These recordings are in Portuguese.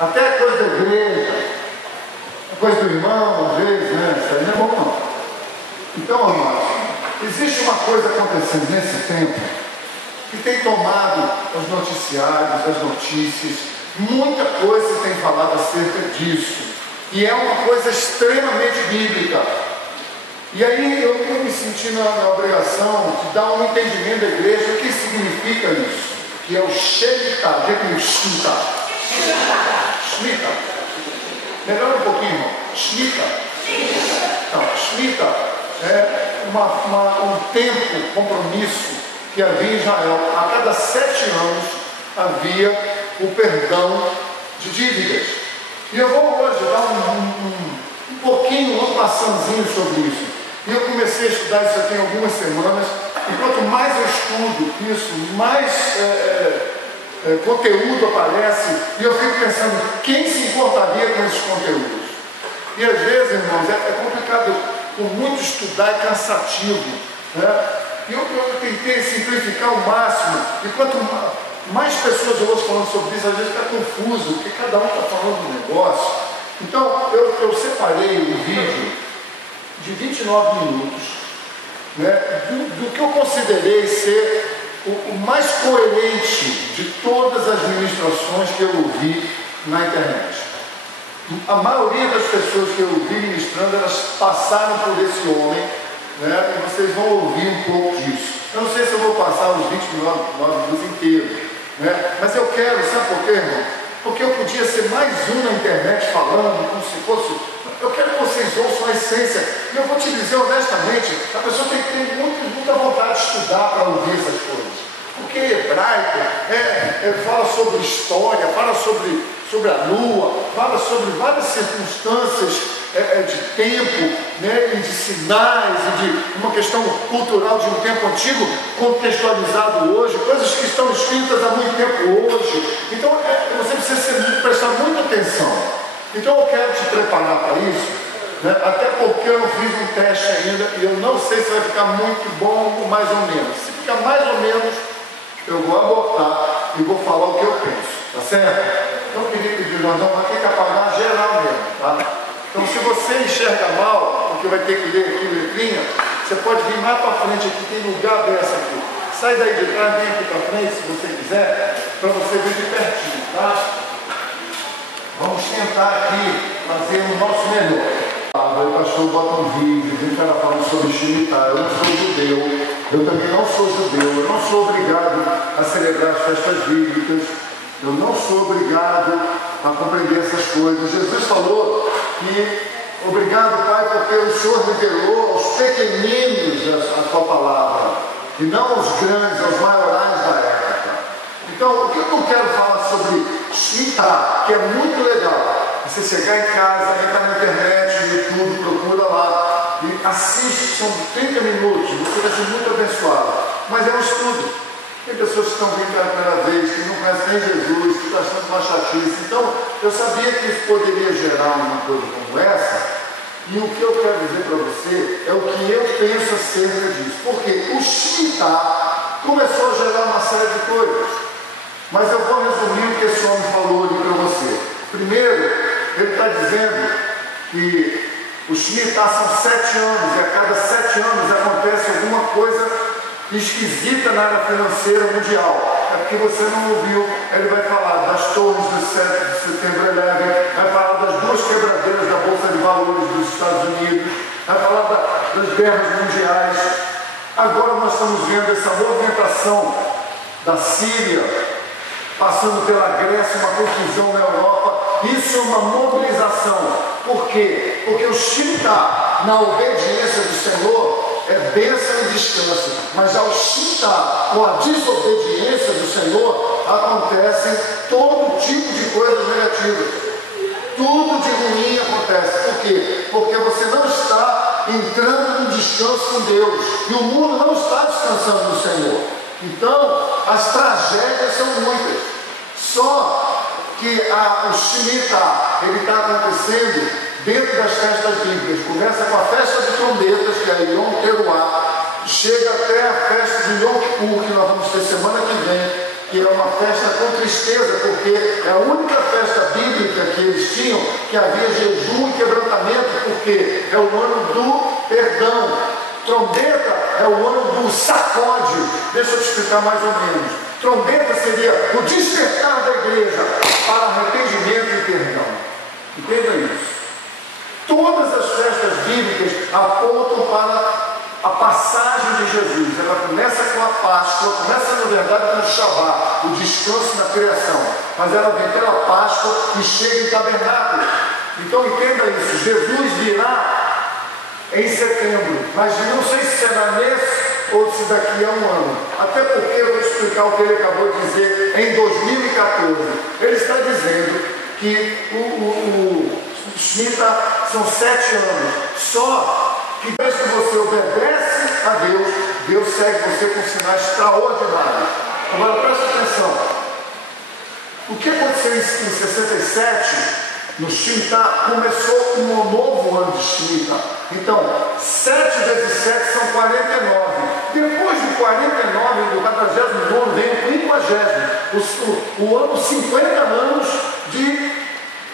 Até coisa da igreja, coisa do irmão, às vezes, né? Isso aí não é bom, não. Então, amados, existe uma coisa acontecendo nesse tempo que tem tomado os noticiários, as notícias, muita coisa tem falado acerca disso, e é uma coisa extremamente bíblica. E aí eu me senti na obrigação de dar um entendimento da igreja, o que significa isso, que é o Shemitah. Diga comigo, Shemitah. Shemitah. Melhora um pouquinho, irmão. Shemitah. Então, Shemitah é um tempo, compromisso que havia em Israel. A cada 7 anos havia o perdão de dívidas. E eu vou hoje dar um pouquinho, uma passanzinho sobre isso. E eu comecei a estudar isso aqui em algumas semanas. E quanto mais eu estudo isso, mais conteúdo aparece. E eu fico pensando, quem se importaria com esses conteúdos? E às vezes, irmãos, é complicado. Por muito estudar é cansativo, né? E eu tentei simplificar ao máximo. E quanto mais pessoas eu ouço falando sobre isso, às vezes fica confuso, porque cada um está falando um negócio. Então, eu separei um vídeo de 29 minutos, né, do que eu considerei ser o mais coerente de todas as ministrações que eu ouvi na internet. A maioria das pessoas que eu ouvi ministrando, elas passaram por esse homem, né, e vocês vão ouvir um pouco disso. Eu não sei se eu vou passar os 29 minutos inteiros, né, mas eu quero, sabe por quê, irmão? Porque eu podia ser mais um na internet falando, como se fosse... Eu quero que vocês ouçam a essência. E eu vou te dizer honestamente, a pessoa tem que ter muita vontade de estudar para ouvir essas coisas. Porque hebraico fala sobre história, fala sobre a lua, fala sobre várias circunstâncias de tempo, né, e de sinais, e de uma questão cultural de um tempo antigo, contextualizado hoje, coisas que estão escritas há muito tempo hoje. Então você precisa prestar muita atenção. Então eu quero te preparar para isso, né, até porque eu não fiz um teste ainda e eu não sei se vai ficar muito bom ou mais ou menos. Se ficar mais ou menos, eu vou abortar e vou falar o que eu penso, tá certo? Então eu queria pedir, Jordão, vai ter que apagar geral mesmo, tá? Então se você enxerga mal, porque vai ter que ler aqui letrinha, você pode vir mais para frente aqui, tem lugar dessa aqui. Sai daí de trás, vem aqui para frente se você quiser, para você vir de pertinho, tá? Vamos tentar aqui fazer o nosso melhor. O pastor bota um vídeo, vem cara falando sobre Shemitah. Eu não sou judeu, eu também não sou judeu, eu não sou obrigado a celebrar as festas bíblicas, eu não sou obrigado a compreender essas coisas. Jesus falou que, obrigado, Pai, porque o Senhor revelou aos pequeninos a tua palavra, e não aos grandes, aos maiorais da época. Então, o que eu quero falar sobre Shemitah, que é muito legal, você chegar em casa, entrar na internet, no YouTube, procura lá e assiste, são 30 minutos, você vai ser muito abençoado. Mas é um estudo. Tem pessoas que estão vindo pela primeira vez, que não conhecem nem Jesus, que estão achando uma chatice. Então, eu sabia que isso poderia gerar uma coisa como essa, e o que eu quero dizer para você é o que eu penso acerca disso. Porque o Shemitah começou a gerar uma série de coisas. Mas eu vou resumir o que esse homem falou ali para você. Primeiro, ele está dizendo que o Shemitah são 7 anos, e a cada 7 anos acontece alguma coisa esquisita na área financeira mundial. É porque você não ouviu. Ele vai falar das torres do 7 de setembro 11, vai falar das 2 quebradeiras da Bolsa de Valores dos Estados Unidos, vai falar das guerras mundiais. Agora nós estamos vendo essa movimentação da Síria, passando pela Grécia, uma confusão na Europa. Isso é uma mobilização. Por quê? Porque o Shemitah, na obediência do Senhor, é bênção e descanso. Mas ao Shemitah, com a desobediência do Senhor, acontecem todo tipo de coisas negativas. Tudo de ruim acontece. Por quê? Porque você não está entrando no descanso com Deus. E o mundo não está descansando no Senhor. Então, as tragédias são muitas. Só que o Shemitah, ele está acontecendo dentro das festas bíblicas. Começa com a festa de trombetas, que é Yom Teruah, chega até a festa de Yom Kippur, que nós vamos ter semana que vem, que é uma festa com tristeza, porque é a única festa bíblica que eles tinham, que havia jejum e quebrantamento, porque é o ano do perdão. Trombeta é o ano do sacode. Deixa eu te explicar mais ou menos. Trombeta seria o despertar da igreja para arrependimento e perdão. Entenda isso. Todas as festas bíblicas apontam para a passagem de Jesus. Ela começa com a Páscoa, começa na verdade com o Shabá, o descanso na criação, mas ela vem pela Páscoa e chega em tabernáculo. Então entenda isso, Jesus virá em setembro, mas não sei se será nesse ou se daqui a um ano, até porque eu vou te explicar o que ele acabou de dizer em 2014. Ele está dizendo que o Shemitah são 7 anos, só que desde que você obedece a Deus, Deus segue você com sinais extraordinários. Agora presta atenção, o que aconteceu em 67, no Shemitah, começou um novo ano de Shemitah. Então, 7 vezes 7 são 49. Depois de 49, do 49 vem o 50, o ano 50 anos de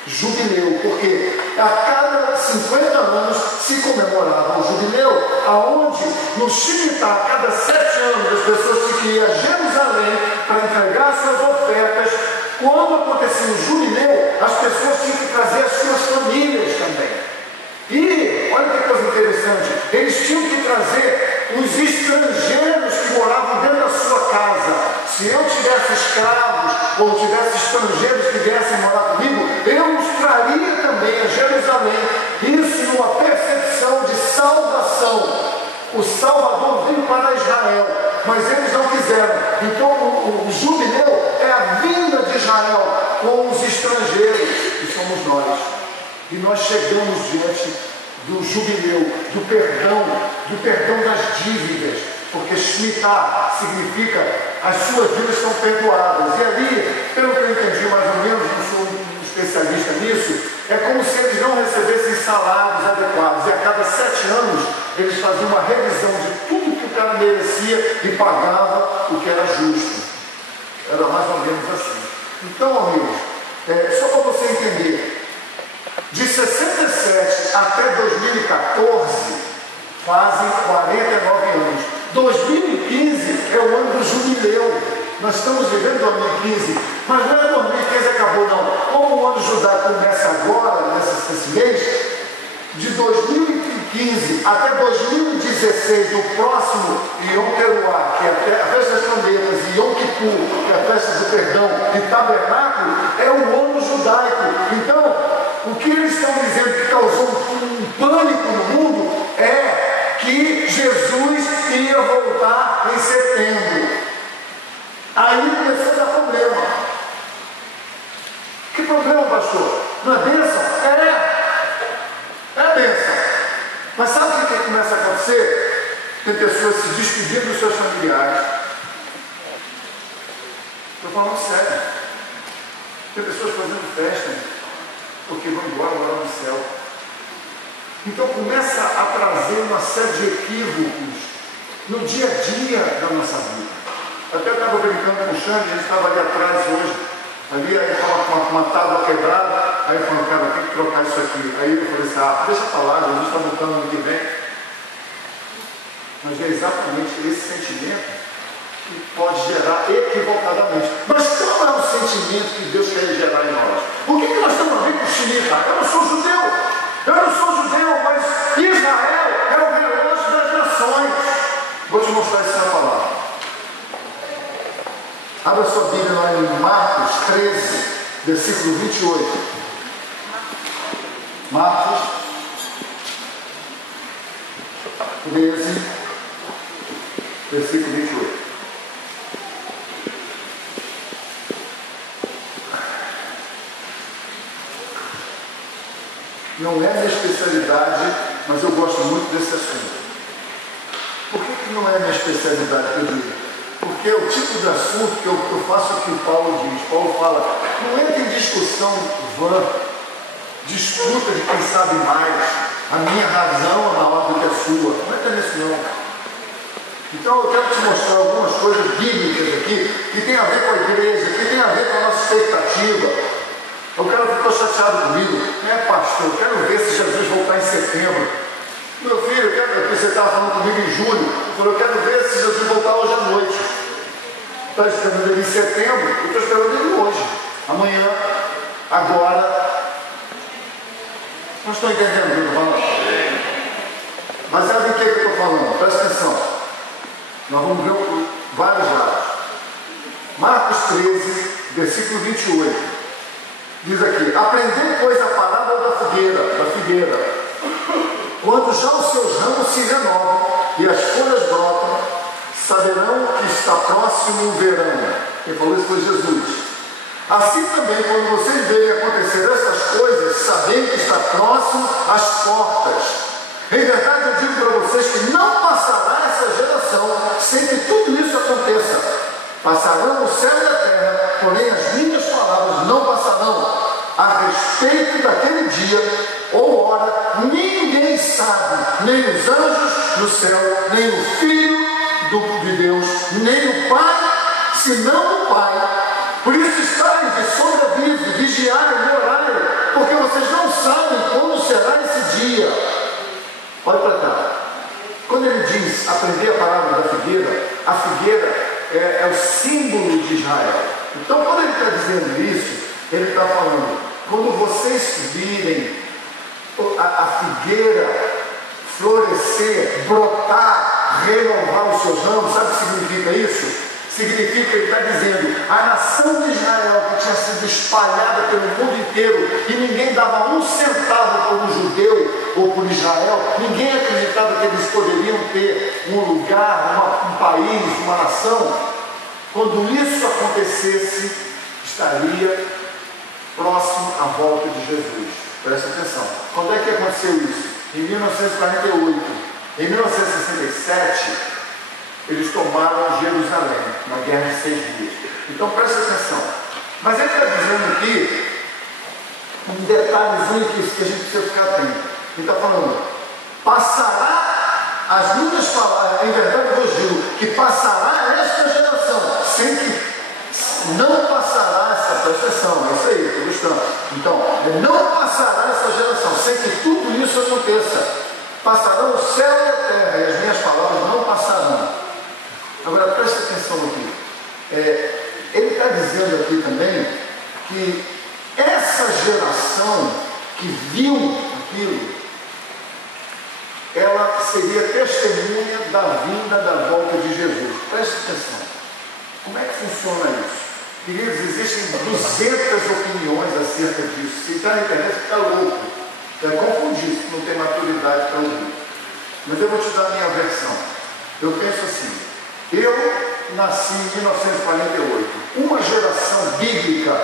jubileu, porque a cada 50 anos se comemorava o jubileu, aonde no Shemitah, a cada 7 anos, as pessoas tinham que ir a Jerusalém para entregar suas ofertas. Quando acontecia o jubileu, as pessoas tinham que trazer as suas famílias também. E, olha que coisa interessante, eles tinham que trazer os estrangeiros que moravam dentro da sua casa. Se eu tivesse escravos ou tivesse estrangeiros que viessem morar comigo, eu os traria também a Jerusalém. Isso numa percepção de salvação. O Salvador veio para Israel, mas eles não quiseram. Então o jubileu é a vinda de Israel com os estrangeiros, que somos nós. E nós chegamos diante do jubileu, do perdão das dívidas, porque Shemitah significa as suas dívidas estão perdoadas. E ali, pelo que eu entendi mais ou menos, não sou um especialista nisso, é como se eles não recebessem salários adequados. E a cada 7 anos, eles faziam uma revisão de tudo que o cara merecia e pagava o que era justo. Era mais ou menos assim. Então, amigos, só para você entender, de 67 até 2014, fazem 49 anos. 2015 é o ano do jubileu. Nós estamos vivendo 2015, mas não é 2015 acabou não. Como o ano judaico começa agora, nesse mês, de 2015 até 2016, o próximo Yom Teruah, que é a festa das trombetas, e Yom Kippur, que é a festa do perdão, e tabernáculo, é o ano judaico. Então, o que eles estão dizendo que causou um pânico no mundo é que Jesus ia voltar em setembro. Aí começou a dar problema. Que problema, pastor? Não é bênção? É bênção. Mas sabe o que começa a acontecer? Tem pessoas se despedindo dos seus familiares. Estou falando sério. Tem pessoas fazendo festa porque vão embora morar no céu. Então começa a trazer uma série de equívocos no dia a dia da nossa vida. Até estava brincando com o Xande, a gente estava ali atrás hoje, ali aí estava com uma tábua quebrada, aí falou, cara, tem que trocar isso aqui. Aí eu falei assim, deixa para lá, Jesus está voltando ano que vem. Mas é exatamente esse sentimento que pode gerar equivocadamente. Mas qual é o sentimento que Deus quer gerar em nós? O que nós estamos a ver com o Shemitah? Eu não sou judeu, mas Israel é o relógio das nações. Vou te mostrar isso na palavra. Abra sua Bíblia lá em Marcos 13, versículo 28. Marcos 13, versículo 28. Não é minha especialidade, mas eu gosto muito desse assunto. Por que não é minha especialidade, que eu digo? Porque é o tipo de assunto que eu faço o que o Paulo diz. Paulo fala, não entra em discussão vã, disputa de quem sabe mais. A minha razão é maior do que a sua. Não entra nisso não. Então eu quero te mostrar algumas coisas bíblicas aqui, que tem a ver com a igreja, que tem a ver com a nossa expectativa. Eu quero que chateado comigo. Pastor, eu quero ver se Jesus voltar em setembro. Meu filho, você estava falando comigo em julho. Eu quero ver se Jesus voltar hoje à noite. Está esperando ele em setembro, eu estou esperando ele hoje, amanhã, agora. Não estou entendendo o que eu estou falando. Baseado em que eu estou falando? Presta atenção. Nós vamos ver vários lados. Marcos 13, versículo 28. Diz aqui: aprendeu, pois, a parábola da figueira. Quando já os seus ramos se renovam e as folhas brotam, saberão que está próximo o verão. Quem falou isso foi Jesus. Assim também, quando vocês verem acontecer essas coisas, sabem que está próximo às portas. Em verdade, eu digo para vocês que não passará essa geração sem que tudo isso aconteça. Passarão o céu e a terra, porém as minhas palavras não passarão. A respeito daquele dia ou hora, ninguém sabe, nem os anjos no céu, nem o Filho de Deus, nem o Pai, senão o Pai. Por isso estarem de sobreaviso, vigiarem e orarem, porque vocês não sabem quando será esse dia. Olha para cá. Quando ele diz aprender a palavra da figueira, a figueira é o símbolo de Israel. Então, quando ele está dizendo isso, ele está falando: quando vocês virem a figueira florescer, brotar, renovar os seus ramos, sabe o que significa isso? Significa que ele está dizendo: a nação de Israel, que tinha sido espalhada pelo mundo inteiro e ninguém dava um centavo por um judeu ou por Israel, ninguém acreditava que eles poderiam ter um lugar, um país, uma nação. Quando isso acontecesse, estaria próximo à volta de Jesus. Presta atenção. Quando é que aconteceu isso? Em 1948. Em 1967, eles tomaram Jerusalém, uma guerra de 6 dias. Então presta atenção. Mas ele está dizendo aqui um detalhezinho que a gente precisa ficar atento. Ele está falando: passará as minhas palavras, em verdade eu vos digo, que passará esta geração, sem que não passará essa, presta atenção, é isso aí, estou gostando. Então, não passará essa geração, sem que tudo isso aconteça. Passarão o céu e a terra, e as minhas palavras não passarão. Agora, presta atenção aqui. Ele está dizendo aqui também que essa geração que viu aquilo, ela seria testemunha da vinda, da volta de Jesus. Presta atenção. Como é que funciona isso? Queridos, existem 200 opiniões acerca disso. Se entrar na internet, fica louco. Vai confundir, se não tem maturidade para ouvir. Mas eu vou te dar a minha versão. Eu penso assim: eu nasci em 1948. Uma geração bíblica,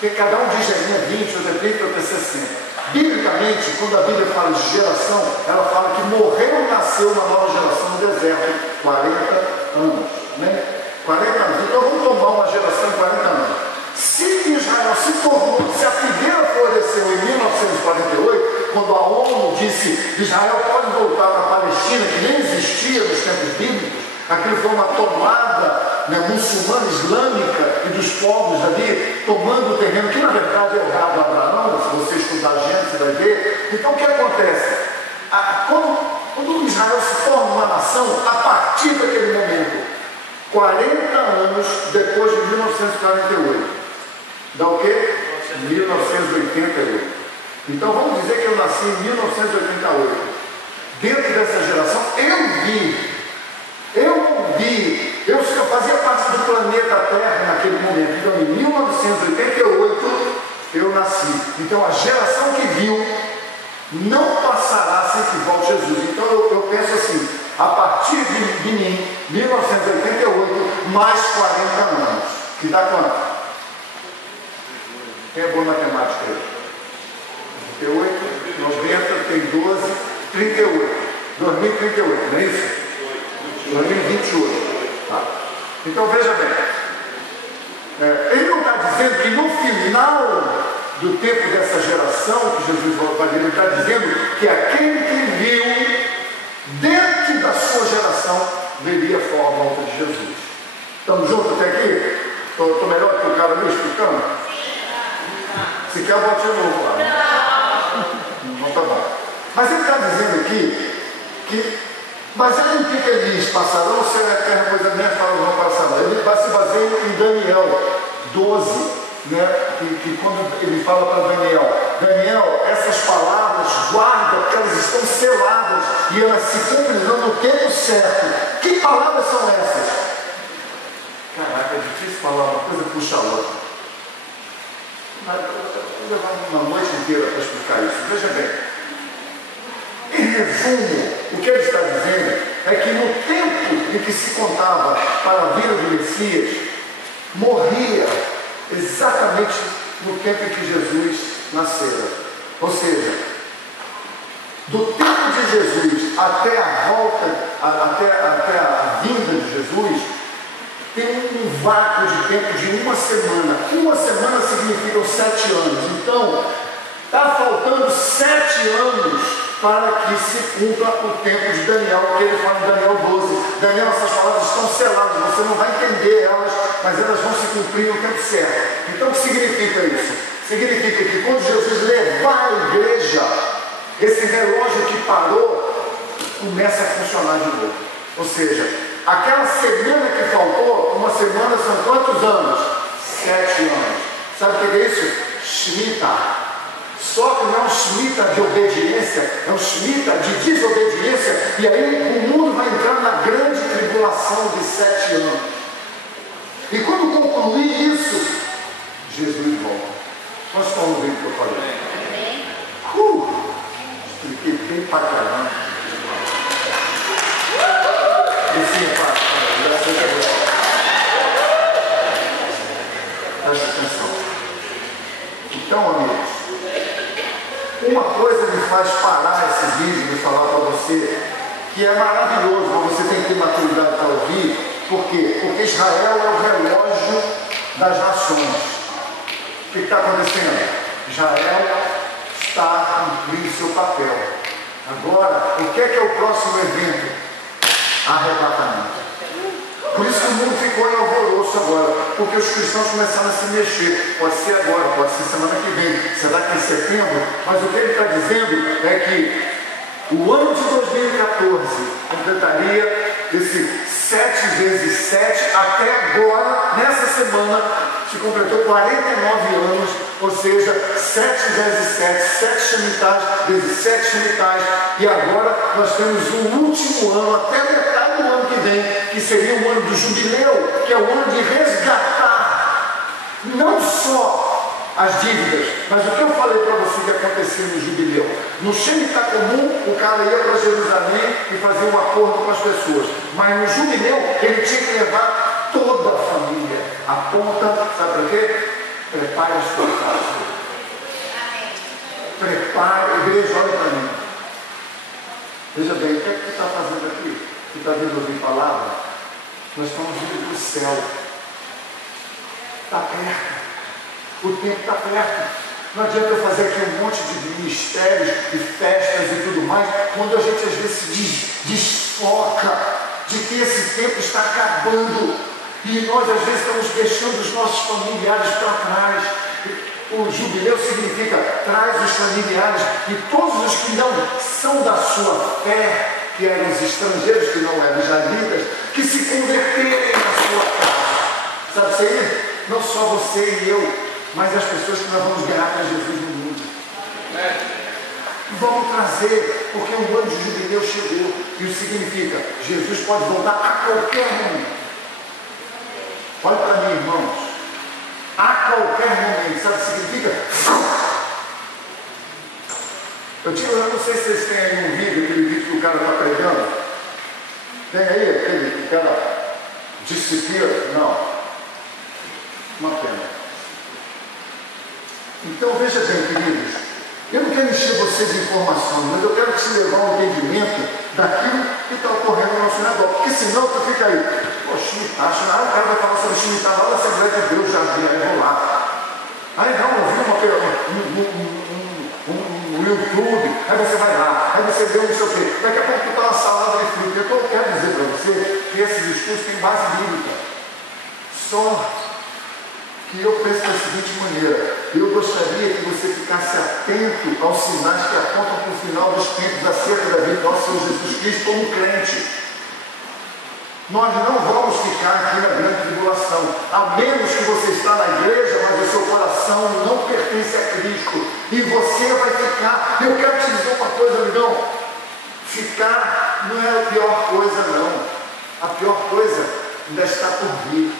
que cada um diz a minha 20, outra 30, outra 60. Biblicamente, quando a Bíblia fala de geração, ela fala que morreu e nasceu uma nova geração no deserto. 40 anos. Né? 40 anos. Então vamos tomar uma geração de 40 anos. Se Israel se formou, se a figueira floresceu em 1948, quando a ONU disse que Israel pode voltar para a Palestina, que nem existia nos tempos bíblicos, aquilo foi uma tomada muçulmana, islâmica, e dos povos ali tomando o terreno, que na verdade é o gado Abraão. Se você estudar a Gênesis, você vai ver. Então o que acontece? Quando Israel se torna uma nação, a partir daquele momento, 40 anos depois de 1948, dá o quê? 1988. Então vamos dizer que eu nasci em 1988. Dentro dessa geração, eu fazia parte do planeta Terra naquele momento. Então em 1988 eu nasci. Então a geração que viu não passará sem que volte Jesus. Então eu penso assim: a partir de mim, 1988, mais 40 anos. Que dá quanto? Quem é bom em matemática aí? 38, 90, tem 12, 38. 2038, não é isso? 2028. Tá. Então veja bem. Ele não está dizendo que no final do tempo dessa geração que Jesus vai fazer, ele está dizendo que aquele que viu dentro da sua geração veria a volta de Jesus. Estamos juntos até aqui? Estou melhor que o cara me explicando? Se quer, eu boto de novo lá. Não tá bom. Mas ele está dizendo aqui que, baseado em que ele diz, passarão, se é terra, coisa minha, fala, não passarão. Ele se baseia em Daniel 12, né? Que quando ele fala para Daniel, essas palavras, guarda, porque elas estão seladas e elas se cumprirão no tempo certo. Que palavras são essas? Caraca, é difícil falar uma coisa, puxa a outra. Mas eu vou levar uma noite inteira para explicar isso. Veja bem. Em resumo, o que ele está dizendo é que no tempo em que se contava para a vinda do Messias, morria exatamente no tempo em que Jesus nasceu. Ou seja, do tempo de Jesus até a volta, até a vinda de Jesus, tem um vácuo de tempo de uma semana. Uma semana significa 7 anos. Então, está faltando 7 anos para que se cumpra o tempo de Daniel, que ele fala em Daniel 12. Daniel, essas palavras estão seladas, você não vai entender elas, mas elas vão se cumprir no tempo certo. Então, o que significa isso? Significa que quando Jesus levar a igreja, esse relógio que parou, começa a funcionar de novo. Ou seja, aquela semana que faltou, uma semana são quantos anos? 7 anos. Sabe o que é isso? Shemitah. Só que não é um shemitah de obediência, é um shemitah de desobediência, e aí o mundo vai entrar na grande tribulação de 7 anos. E quando concluir isso, Jesus volta. Nós estamos vendo o que eu falei. Expliquei bem pra caramba. Presta atenção. Então, amigos, uma coisa me faz parar esse vídeo e falar para você que é maravilhoso, mas você tem que ter maturidade para ouvir. Por quê? Porque Israel é o relógio das nações. O que está acontecendo? Israel está cumprindo seu papel. Agora, o que é o próximo evento? Arrebatamento. Por isso que o mundo ficou em alvoroço agora, porque os cristãos começaram a se mexer. Pode ser agora, pode ser semana que vem, será que em setembro? Mas o que ele está dizendo é que o ano de 2014 completaria esse 7 vezes 7, até agora, nessa semana, se completou 49 anos, ou seja, 7 vezes 7, 7 shemitas vezes 7 shemitas, e agora nós temos o último ano, até metade do ano que vem, que seria o ano do jubileu, que é o ano de resgatar, não só as dívidas, mas o que eu falei para você que acontecia no jubileu? No shemitah comum, o cara ia para Jerusalém e fazia um acordo com as pessoas, mas no jubileu ele tinha que levar toda a família. Aponta, sabe para quê? Prepare a sua casa. Prepare, igreja, olha para mim. Veja bem, o que é que você está fazendo aqui? Você está vendo ouvir palavra? Nós estamos indo para o céu. Está perto. O tempo está perto. Não adianta eu fazer aqui um monte de ministérios e festas e tudo mais, quando a gente às vezes se desfoca de que esse tempo está acabando. E nós às vezes estamos deixando os nossos familiares para trás. O jubileu significa traz os familiares e todos os que não são da sua fé, que eram os estrangeiros, que não eram israelitas, que se converterem na sua casa. Sabe isso aí? Não só você e eu, mas as pessoas que nós vamos ganhar para Jesus no mundo. Vamos trazer, porque o ano de jubileu chegou. E isso significa, Jesus pode voltar a qualquer momento. Olha para mim, irmãos. A qualquer momento. Sabe o que significa? Eu não sei se vocês têm aí um vídeo, aquele vídeo que o cara está pregando. Tem aí aquele que o cara discipula? Não. Uma pena. Então veja bem, queridos, eu não quero encher vocês de informações, mas eu quero que se levar ao entendimento daquilo que está ocorrendo no nosso negócio, porque senão tu fica aí, poxa, o cara vai falar sobre Shemitah lá na Assembleia de Deus, já vou lá. Aí não, ouviu no YouTube, aí você vai lá, aí você vê um não sei o quê, daqui a pouco tu está uma salada de fruta. Então eu quero dizer para você que esses estudos têm base bíblica. Só que eu penso da seguinte maneira: eu gostaria que você ficasse atento aos sinais que apontam para o final dos tempos acerca da vida do nosso Senhor Jesus Cristo como crente. Nós não vamos ficar aqui na grande tribulação, a menos que você está na igreja, mas o seu coração não pertence a Cristo, e você vai ficar. Eu quero te dizer uma coisa, amigão, ficar não é a pior coisa, não. A pior coisa ainda está por vir.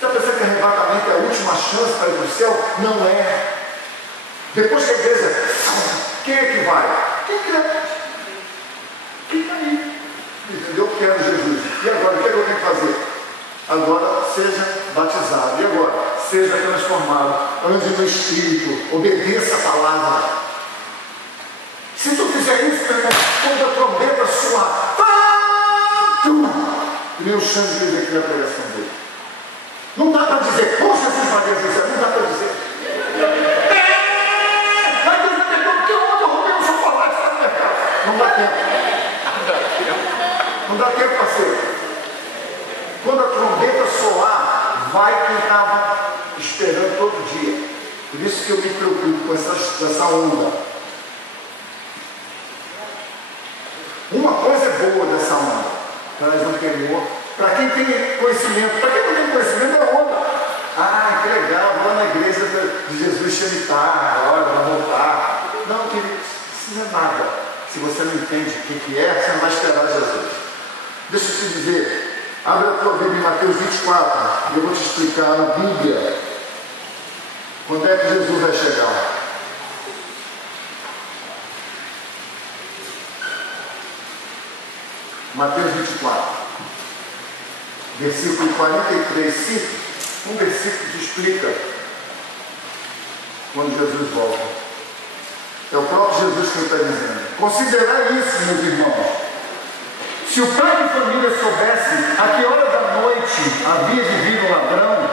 Você está pensando que arrebatamento é a última chance para ir para o céu? Não é. Depois que a igreja, quem é que vai? Quem quer? Fica aí. Eu quero Jesus. E agora, o que é que eu tenho que fazer? Agora, seja batizado. E agora? Seja transformado. Ande no Espírito. Obedeça a palavra. Se tu fizer isso, quando a trombeta soar, que nem o Xande fez aqui na pregação dele. Não dá para dizer, como Jesus vai dizer? Não dá para dizer. Vai dizer, porque ontem eu roubei um chocolate no mercado. Não dá tempo. Não dá tempo, parceiro. Quando a trombeta soar, vai quem estava esperando todo dia. Por isso que eu me preocupo com essa onda. Uma coisa é boa dessa onda, traz um temor. Para quem tem conhecimento, para quem não tem conhecimento é onda. Ah, que legal, vou lá na igreja de Jesus Chemitar, agora vai voltar. Não, querido, isso não é nada. Se você não entende o que é, você não vai esperar Jesus. Deixa eu te dizer, abre a tua Bíblia em Mateus 24, e eu vou te explicar na Bíblia quando é que Jesus vai chegar. Mateus 24, versículo 43, um versículo que explica quando Jesus volta. É o próprio Jesus que está dizendo. Considerai isso, meus irmãos. Se o pai de família soubesse a que hora da noite havia de vir o ladrão,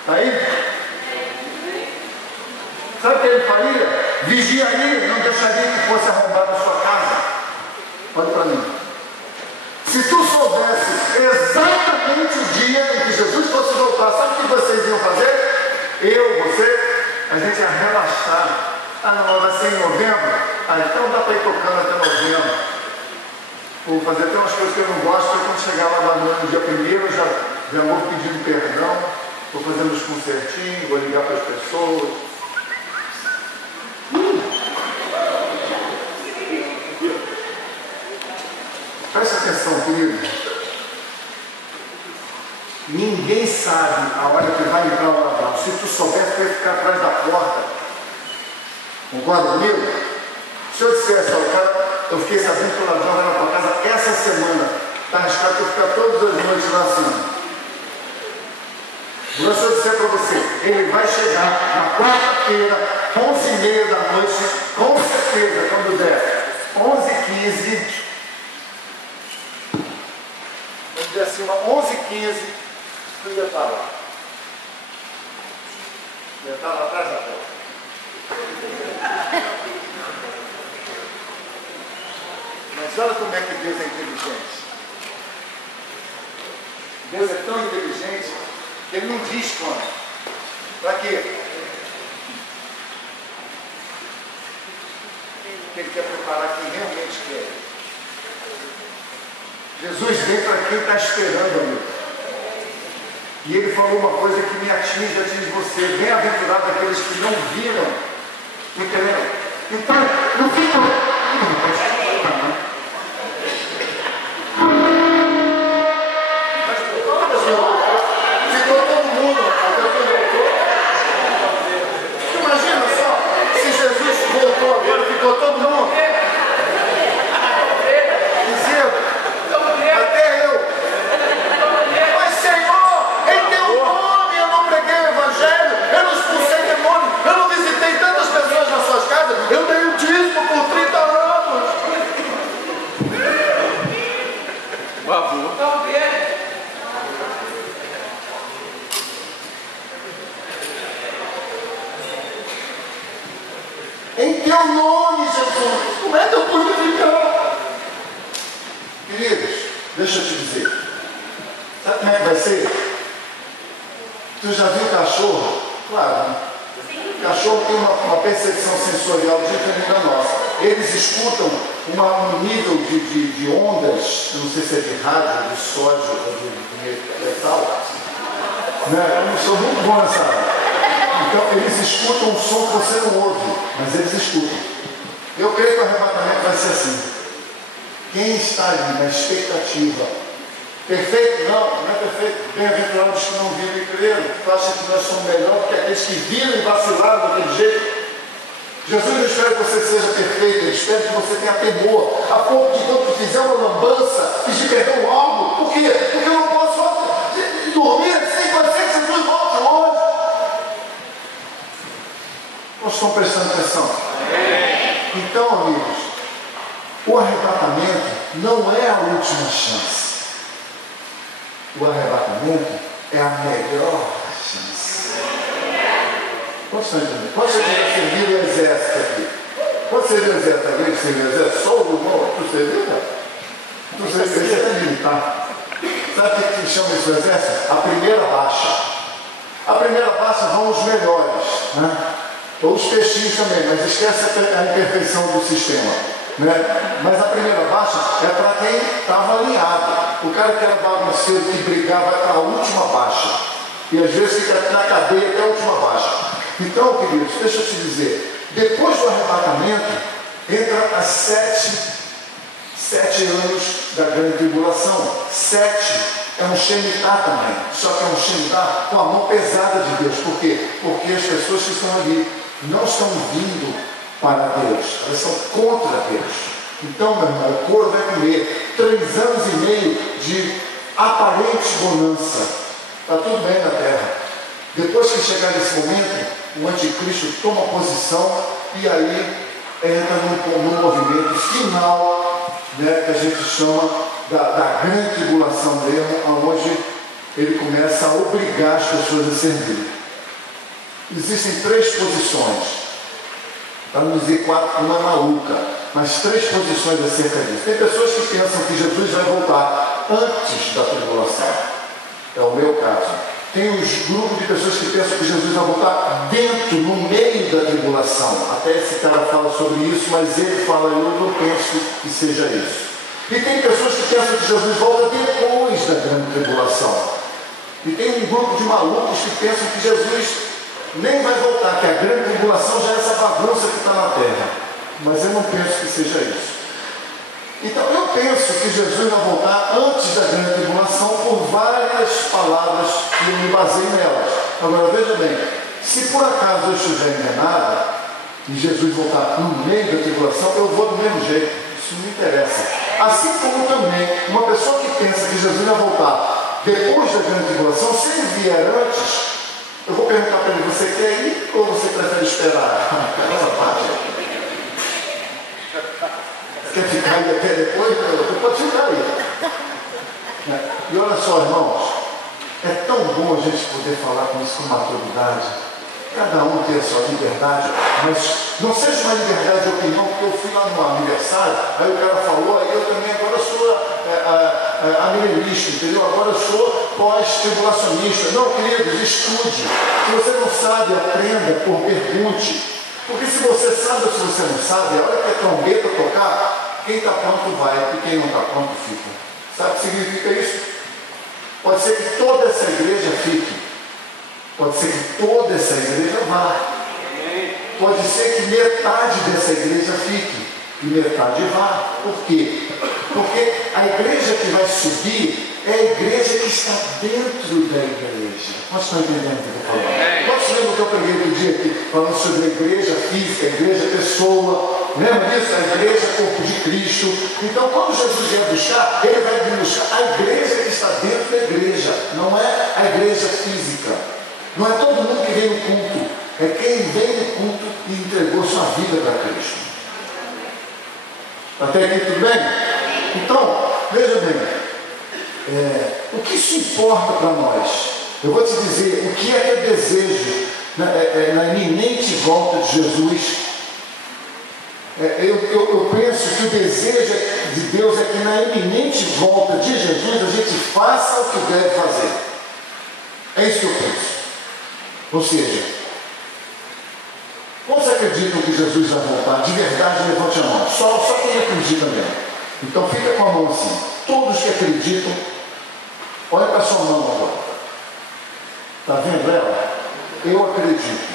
está aí? Sabe o que ele faria? Vigiaria, não deixaria que fosse arrombada a sua casa. Olha para mim. Se tu soubesse exatamente o dia em que Jesus fosse voltar, sabe o que vocês iam fazer? Você, a gente ia relaxar. Ah, não, vai ser em novembro? Ah, então dá para ir tocando até novembro. Vou fazer até umas coisas que eu não gosto, para quando chegar lá no dia 1º, eu já vou pedindo perdão, vou fazendo os concertinhos, vou ligar para as pessoas. Presta atenção, querido. Ninguém sabe a hora que vai entrar o ladrão. Se tu soubesse, tu ia ficar atrás da porta. Concorda comigo? Se eu dissesse ao cara, eu fiquei sabendo que o ladrão vai na tua casa essa semana, está arriscado que eu ficar todas as noites lá assim. Agora, se eu disser para você, ele vai chegar na quarta-feira, 11h30 da noite, com certeza, quando der 11h15, vamos dizer assim, 11h15, tu ia estar lá. Ia estar lá atrás da porta. Mas olha como é que Deus é inteligente. Deus é tão inteligente que Ele não diz quando. Para quê? Porque Ele quer preparar quem realmente quer. Jesus vem para quem está esperando, amigo. E Ele falou uma coisa que me atinge você. Bem-aventurado aqueles que não viram. Entendeu? Então, não fica. Ficou todo mundo. Dizendo, até eu. Mas Senhor, em teu nome eu não preguei o Evangelho, eu não expulsei demônio, eu não visitei tantas pessoas nas suas casas, eu dei um dízimo por 30 anos. Babu. Em teu nome, Jesus, como é que eu pude ficar? Queridos, deixa eu te dizer. Sabe como é que vai ser? Tu já viu cachorro Claro, né? Cachorro tem uma percepção sensorial diferente da nossa. Eles escutam um nível de ondas, não sei se é de rádio, de sódio ou de metal. Né? Eu não sou muito bom nessa área. Então, eles escutam um som que você não ouve, mas eles escutam. Eu creio que o arrebatamento vai ser assim. Quem está ali na expectativa, perfeito? Não é perfeito. Bem-aventurados que não viram e creram. Tu acha que nós somos melhor que aqueles que viram e vacilaram daquele jeito? Jesus não espera que você seja perfeito, Ele espera que você tenha temor, a ponto de quando fizer uma lambança, pedir perdão algo. Por quê? Porque eu não posso dormir sem fazer que Jesus volte hoje. Nós estamos prestando atenção. Então, amigos, o arrebatamento não é a última chance. O arrebatamento é a melhor chance. Quantos estão entendendo? Quantos já serviram o exército aqui? Quantos serviram o exército? Alguém que serviu o exército? Só o irmão? Tu serviu? Tu serviu o exército é militar. Sabe o que chama isso exército? A primeira baixa. A primeira baixa vão os melhores, né? Ou os peixinhos também, mas esquece a imperfeição do sistema. Né? Mas a primeira baixa é para quem estava alinhado. O cara que era bagunceiro, que brigava, vai para a última baixa. E às vezes fica na cadeia até a última baixa. Então, queridos, deixa eu te dizer, depois do arrebatamento, entra as sete anos da grande tribulação. 7 é um Shemitah também, só que é um Shemitah com a mão pesada de Deus. Por quê? Porque as pessoas que estão ali não estão vindo para Deus, elas são contra Deus. Então, meu irmão, o couro vai comer 3 anos e meio de aparente bonança. Está tudo bem na terra. Depois que chegar nesse momento, o anticristo toma posição e aí entra num movimento final, né, que a gente chama da grande tribulação mesmo, onde ele começa a obrigar as pessoas a servir. Existem 3 posições, para não dizer 4, uma maluca, mas 3 posições acerca disso. Tem pessoas que pensam que Jesus vai voltar antes da tribulação, é o meu caso. Tem uns grupos de pessoas que pensam que Jesus vai voltar dentro, no meio da tribulação. Até esse cara fala sobre isso, mas ele fala, eu não penso que seja isso. E tem pessoas que pensam que Jesus volta depois da grande tribulação. E tem um grupo de malucos que pensam que Jesus nem vai voltar, que a grande tribulação já é essa bagunça que está na terra. Mas eu não penso que seja isso. Então eu penso que Jesus vai voltar antes da grande tribulação por várias palavras que eu me baseio nelas. Agora veja bem, se por acaso eu estiver enganado e Jesus voltar no meio da tribulação, eu vou do mesmo jeito, isso não me interessa. Assim como também uma pessoa que pensa que Jesus vai voltar depois da grande tribulação, se ele vier antes, eu vou perguntar para ele, você quer ir ou você prefere esperar? Essa parte. Quer ficar aí até depois? Você pode ficar aí. E olha só, irmãos, é tão bom a gente poder falar com isso com maturidade. Cada um tem a sua liberdade, mas não seja uma liberdade de opinião, porque eu fui lá no aniversário, aí o cara falou, aí eu também agora sou amilenista, entendeu? Agora eu sou pós-tribulacionista. Não, queridos, estude. Se você não sabe, aprenda, pergunte. Porque se você sabe ou se você não sabe, a hora que a trombeta tocar, quem está pronto vai e quem não está pronto fica. Sabe o que significa isso? Pode ser que toda essa igreja fique. Pode ser que toda essa igreja vá. Pode ser que metade dessa igreja fique e metade vá. Por quê? Porque a igreja que vai subir é a igreja que está dentro da igreja. Nós estamos entendendo o que eu estou falando? Nós lembram que eu peguei outro dia aqui falando sobre a igreja física, a igreja pessoa. Lembra disso? A igreja corpo de Cristo. Então, quando Jesus vier buscar, ele vai vir buscar a igreja que está dentro da igreja. Não é a igreja física. Não é todo mundo que vem no culto. É quem vem no culto e entregou sua vida para Cristo. Até aqui tudo bem? Então, veja bem. O que isso importa para nós? Eu vou te dizer o que é desejo na iminente volta de Jesus. Eu penso que o desejo de Deus é que na iminente volta de Jesus a gente faça o que deve fazer. É isso que eu penso. Ou seja, Quantos acreditam que Jesus vai voltar? De verdade, levante a mão. Só quem acredita mesmo. Então fica com a mão assim. Todos que acreditam, olha para a sua mão agora. Está vendo ela? Eu acredito.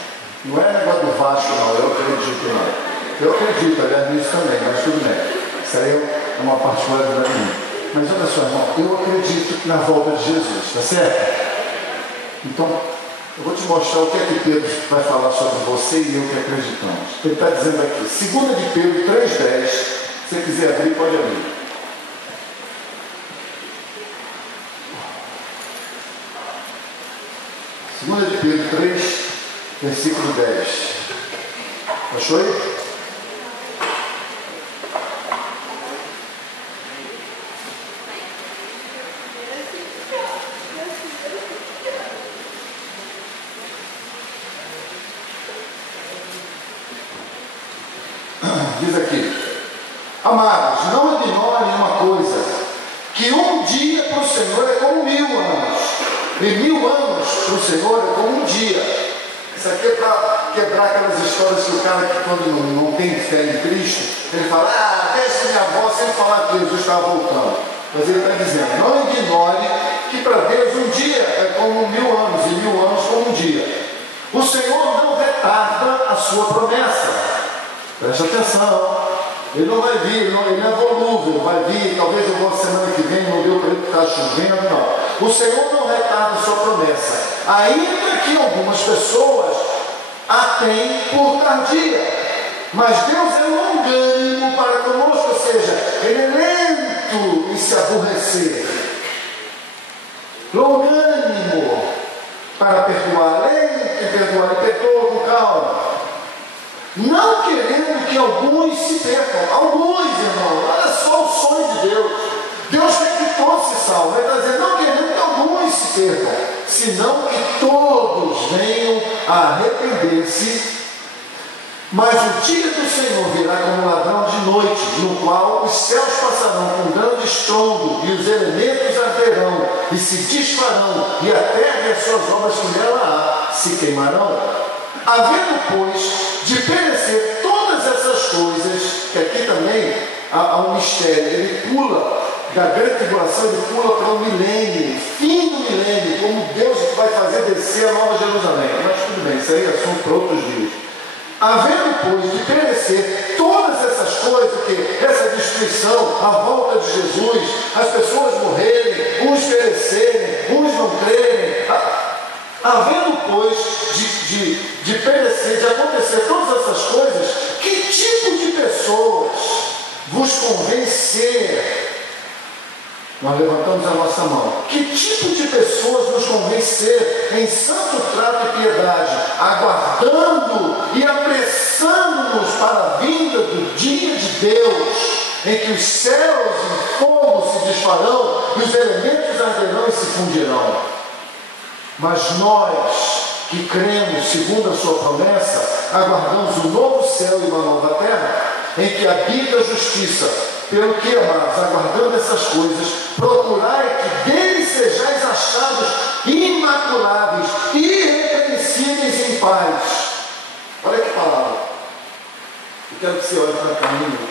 Não é negócio do Vasco, não. Eu acredito, não. Eu acredito, aliás, nisso também, mas tudo bem. Isso aí é uma particularidade minha. Mas olha só, irmão, eu acredito na volta de Jesus, está certo? Então, eu vou te mostrar o que é que Pedro vai falar sobre você e eu que acreditamos. Ele está dizendo aqui, 2 de Pedro 3,10. Se você quiser abrir, pode abrir. Segunda de Pedro 3, versículo 10. Achou aí? Diz aqui, amados, não ignorem uma coisa, que um dia para o Senhor é como 1000 anos, e 1000 anos para o Senhor é como um dia. Isso aqui é para quebrar aquelas histórias que o cara que quando não tem fé em Cristo, ele fala, deixa minha avó sempre falar que Jesus estava voltando. Mas ele está dizendo, não ignore que para Deus um dia é como 1000 anos, e 1000 anos como um dia. O Senhor não retarda a sua promessa. Preste atenção, ele não vai vir, ele não é volúvel, vai vir, talvez eu vou semana que vem, não deu para ele porque está chovendo, não. O Senhor não retarda a sua promessa, ainda que algumas pessoas a têm por tardia, mas Deus é longânimo para conosco, ou seja, ele é lento em se aborrecer, longânimo para perdoar, lento em perdoar, ele perdoa com calma. Não querendo que alguns se percam. Alguns, irmão, olha só o sonho de Deus. Deus quer que todos se salvem. Ele está dizendo, não querendo que alguns se percam, senão que todos venham a arrepender-se. Mas o dia do Senhor virá como ladrão de noite, no qual os céus passarão com grande estrondo, e os elementos arderão, e se desfarão, e a terra e as suas obras que nela há se queimarão. Havendo, pois, de perecer todas essas coisas, que aqui também há um mistério, ele pula da grande tribulação, ele pula para o milênio, fim do milênio, como Deus vai fazer descer a Nova Jerusalém. Mas tudo bem, isso aí é assunto para outros dias. Havendo, pois, de perecer todas essas coisas, que essa destruição, a volta de Jesus, as pessoas morrerem, uns perecerem, uns não crerem, havendo, pois, de perecer, de acontecer todas essas coisas, que tipo de pessoas vos convém ser? Nós levantamos a nossa mão. Que tipo de pessoas nos convém ser em santo trato e piedade, aguardando e apressando-nos para a vinda do dia de Deus, em que os céus em fogo se desfarão e os elementos arderão e se fundirão? Mas nós, que cremos segundo a sua promessa, aguardamos um novo céu e uma nova terra, em que habita a justiça. Pelo que, amados, aguardando essas coisas, procurai que dele sejais achados imaculáveis, irrepreensíveis em paz. Olha que palavra. Eu quero que você olhe para cá um minuto.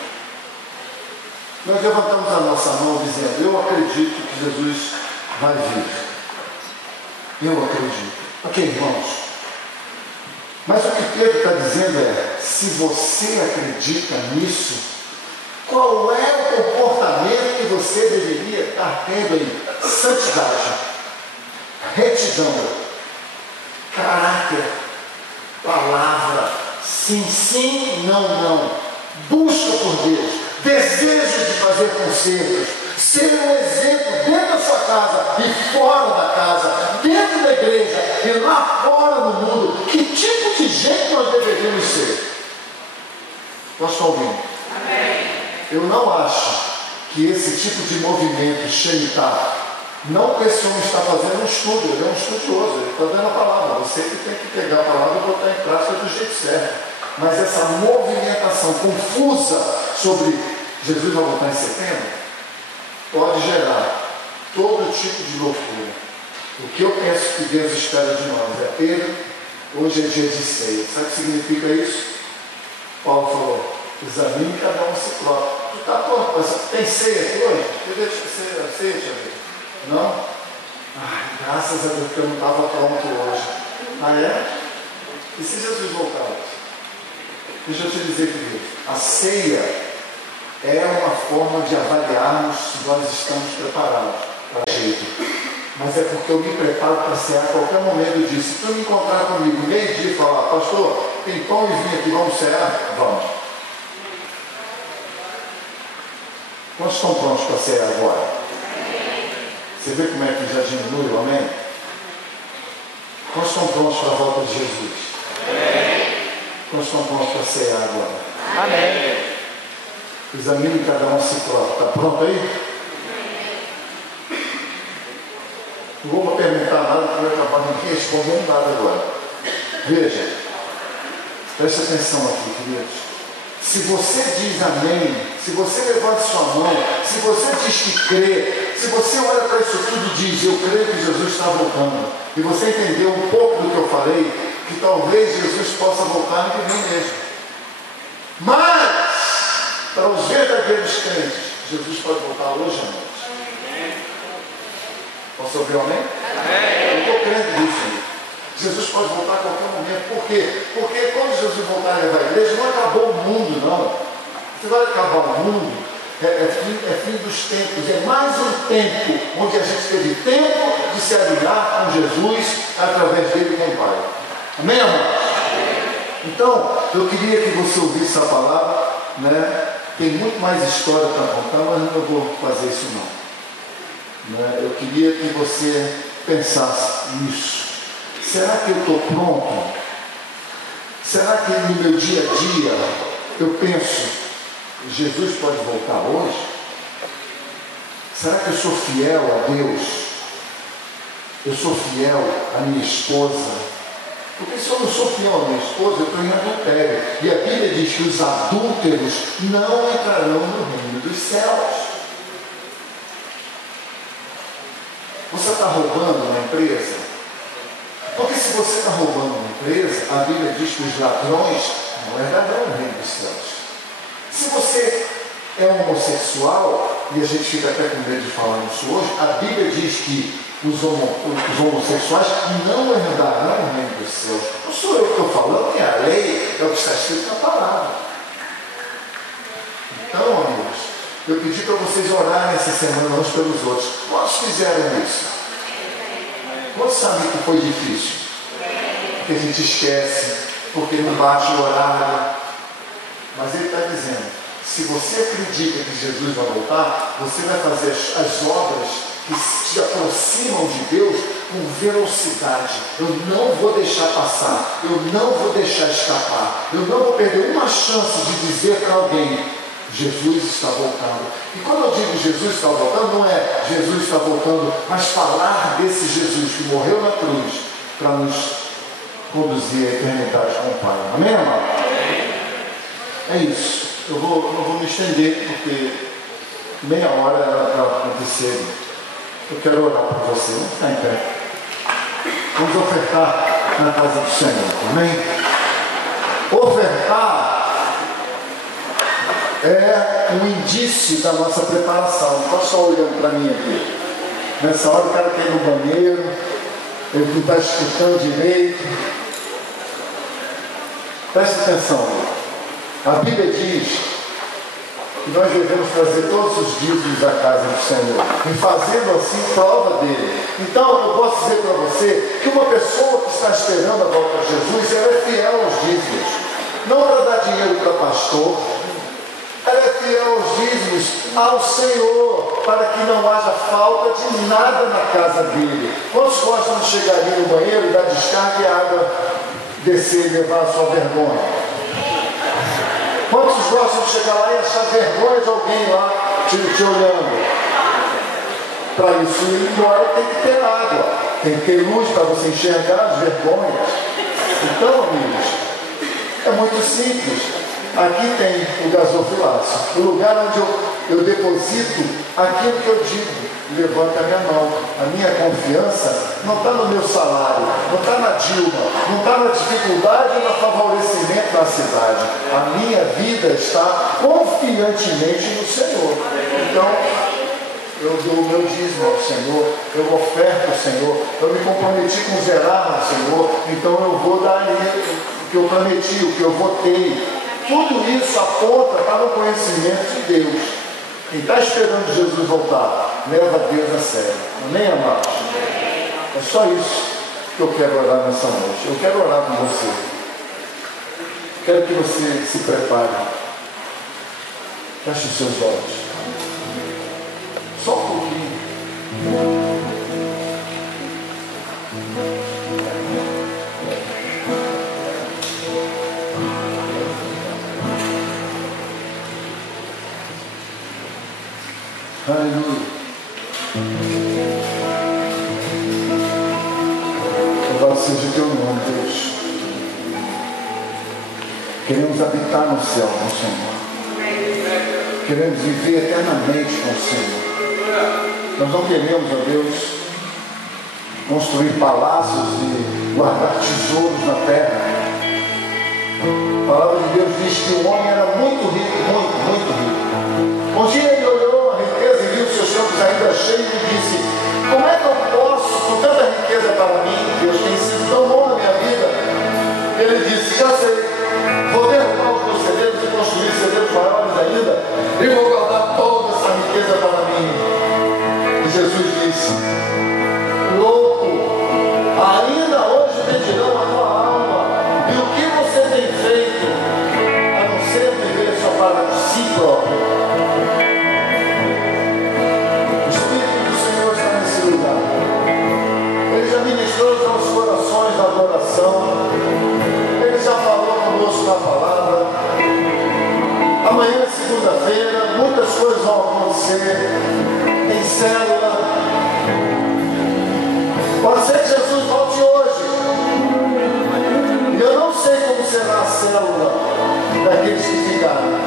Nós levantamos a nossa mão dizendo, eu acredito que Jesus vai vir. Eu acredito. Ok, irmãos? Mas o que Pedro está dizendo é, se você acredita nisso, qual é o comportamento que você deveria estar tendo em santidade, retidão, caráter, palavra, sim, sim, não, não, busca por Deus, desejo de fazer concertos, ser um exemplo dentro da sua casa e fora da casa, dentro da igreja e lá fora no mundo. Que tipo de gente nós deveríamos ser? Nós estamos ouvindo? Amém. Eu não acho que esse tipo de movimento Shemitah, não que esse homem está fazendo um estudo, ele é um estudioso, ele está dando a palavra, você que tem que pegar a palavra e botar em prática do jeito certo. Mas essa movimentação confusa sobre Jesus vai voltar em setembro, pode gerar todo tipo de loucura. O que eu penso que Deus espera de nós é ter Hoje é dia de ceia. Sabe o que significa isso? Paulo falou, examine cada um si próprio. Tu está pronto? Tem ceia aqui hoje? Cadê a ceia, tia? Não? Ai, graças a Deus que eu não estava pronto hoje. Ah, é? E se Jesus voltar hoje? Deixa eu te dizer, querido, a ceia é uma forma de avaliarmos se nós estamos preparados para jeito. Mas é porque eu me preparo para cear a qualquer momento disso. Se tu me encontrar comigo meio-dia e falar, pastor, tem pão e vinho aqui, vamos cear? Vamos. Quantos estão prontos para cear agora? Você vê como é que já diminui o amém? Quantos estão prontos para a volta de Jesus? Quantos estão prontos para cear agora? Amém. Examine cada um a si próprio. Está pronto aí? Não vou perguntar nada, porque vai acabar ninguém respondendo nada agora. Veja, preste atenção aqui, queridos. Se você diz amém, se você levanta sua mão, se você diz que crê, se você olha para isso tudo e diz, eu creio que Jesus está voltando, e você entendeu um pouco do que eu falei, que talvez Jesus possa voltar no que vem mesmo. Mas, para os verdadeiros crentes, Jesus pode voltar hoje à noite. Posso ouvir um amém? Eu estou crendo nisso. Jesus pode voltar a qualquer momento. Por quê? Porque quando Jesus voltar e levar a igreja, não acabou o mundo, não. Se vai acabar o mundo, é fim dos tempos. É mais um tempo onde a gente teve tempo de se alinhar com Jesus através dele com o Pai. Amém, amados? Então, eu queria que você ouvisse essa palavra, né? Tem muito mais história para contar, mas não vou fazer isso não. Eu queria que você pensasse nisso. Será que eu estou pronto? Será que no meu dia a dia eu penso, Jesus pode voltar hoje? Será que eu sou fiel a Deus? Eu sou fiel à minha esposa? Porque se eu não sou fiel à minha esposa, eu estou em adultério. E a Bíblia diz que os adúlteros não entrarão no reino dos céus. Você está roubando uma empresa? Porque se você está roubando uma empresa, a Bíblia diz que os ladrões não herdarão o reino dos céus. Se você é homossexual, e a gente fica até com medo de falar isso hoje, a Bíblia diz que os homossexuais não herdarão o reino dos céus. Não sou eu que estou falando, é a lei, é o que está escrito na palavra. Então, amigos, eu pedi para vocês orarem essa semana uns pelos outros. Quantos fizeram isso? Quantos sabem que foi difícil? Porque a gente esquece, porque não bate o horário. Mas ele está dizendo, se você acredita que Jesus vai voltar, você vai fazer as obras que te aproximam de Deus com velocidade. Eu não vou deixar passar, eu não vou deixar escapar, eu não vou perder uma chance de dizer para alguém, Jesus está voltando. E quando eu digo Jesus está voltando, não é Jesus está voltando, mas falar desse Jesus que morreu na cruz para nos conduzir à eternidade com o Pai. Amém, amado? É isso. Eu não vou me estender, porque meia hora era para acontecer. Eu quero orar por você. Vamos ficar em pé. Vamos ofertar na casa do Senhor. Amém? Ofertar é um indício da nossa preparação. Pode só olhando para mim aqui. Nessa hora o cara quer ir no banheiro, ele não está escutando direito. Presta atenção. A Bíblia diz que nós devemos trazer todos os dízimos à casa do Senhor, e fazendo assim prova dele. Então eu posso dizer para você que uma pessoa que está esperando a volta de Jesus, ela é fiel aos dízimos, não para dar dinheiro para pastor. Ela é fiel aos dízimos ao Senhor, para que não haja falta de nada na casa dele. Quantos gostam de chegar ali no banheiro e dar descarga e a água descer e levar a sua vergonha? Quantos gostam de chegar lá e achar vergonha de alguém lá te olhando? Para isso ir embora tem que ter água, tem que ter luz para você enxergar as vergonhas. Então, amigos, é muito simples. Aqui tem o gasofilácio, o lugar onde eu deposito aquilo que eu digo. Levanta a minha mão. A minha confiança não está no meu salário, não está na Dilma, não está na dificuldade ou no favorecimento da cidade. A minha vida está confiantemente no Senhor. Então, eu dou o meu dízimo ao Senhor, eu oferto ao Senhor, eu me comprometi com zerar ao Senhor, então eu vou dar o que eu prometi, o que eu votei. Tudo isso aponta para o conhecimento de Deus. Quem está esperando Jesus voltar, leva Deus a sério. Amém, amados? É só isso que eu quero orar nessa noite. Eu quero orar com você. Quero que você se prepare. Feche os seus olhos. Só um pouquinho. Aleluia. Louvado seja o teu nome, Deus. Queremos habitar no céu com o Senhor. Queremos viver eternamente com o Senhor. Nós não queremos, ó Deus, construir palácios e guardar tesouros na terra. A palavra de Deus diz que o homem era muito rico, muito rico. Um dia ele olhou a riqueza e viu seus campos ainda cheios e disse: como é que eu posso, com tanta riqueza para mim, Deus tem sido tão bom na minha vida? Ele disse: já sei, vou derrubar os meus celeiros e construir celeiros maiores ainda, e vou guardar toda essa riqueza para mim. Jesus disse: louco, ainda hoje pedirão a tua alma, e o que você tem feito, a não ser viver só para si próprio? O Espírito do Senhor está nesse lugar. Ele já ministrou os nossos corações na adoração, ele já falou conosco na palavra. Amanhã, segunda-feira, muitas coisas vão acontecer em célula. Pode ser que Jesus volte hoje. E eu não sei como será a célula daqueles que ficaram.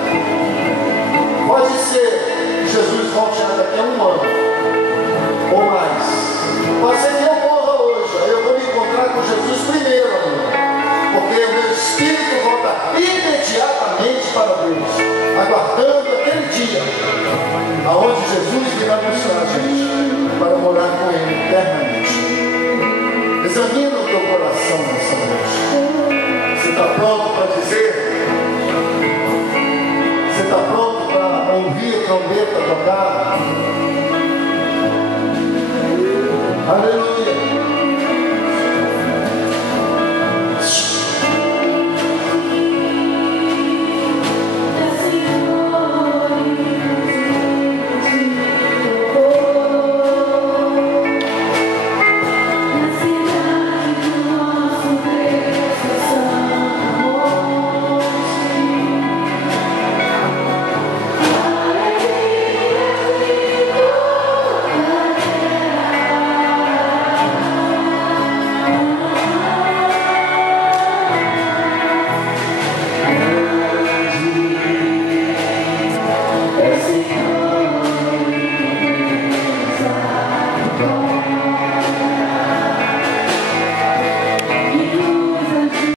Pode ser que Jesus volte daqui a um ano ou mais. Pode ser que eu morra hoje. Aí eu vou me encontrar com Jesus primeiro, porque o meu espírito volta imediatamente para Deus, aguardando aquele dia aonde Jesus virá buscar a gente para morar com Ele eternamente. Examina o teu coração nessa noite. Você está pronto para dizer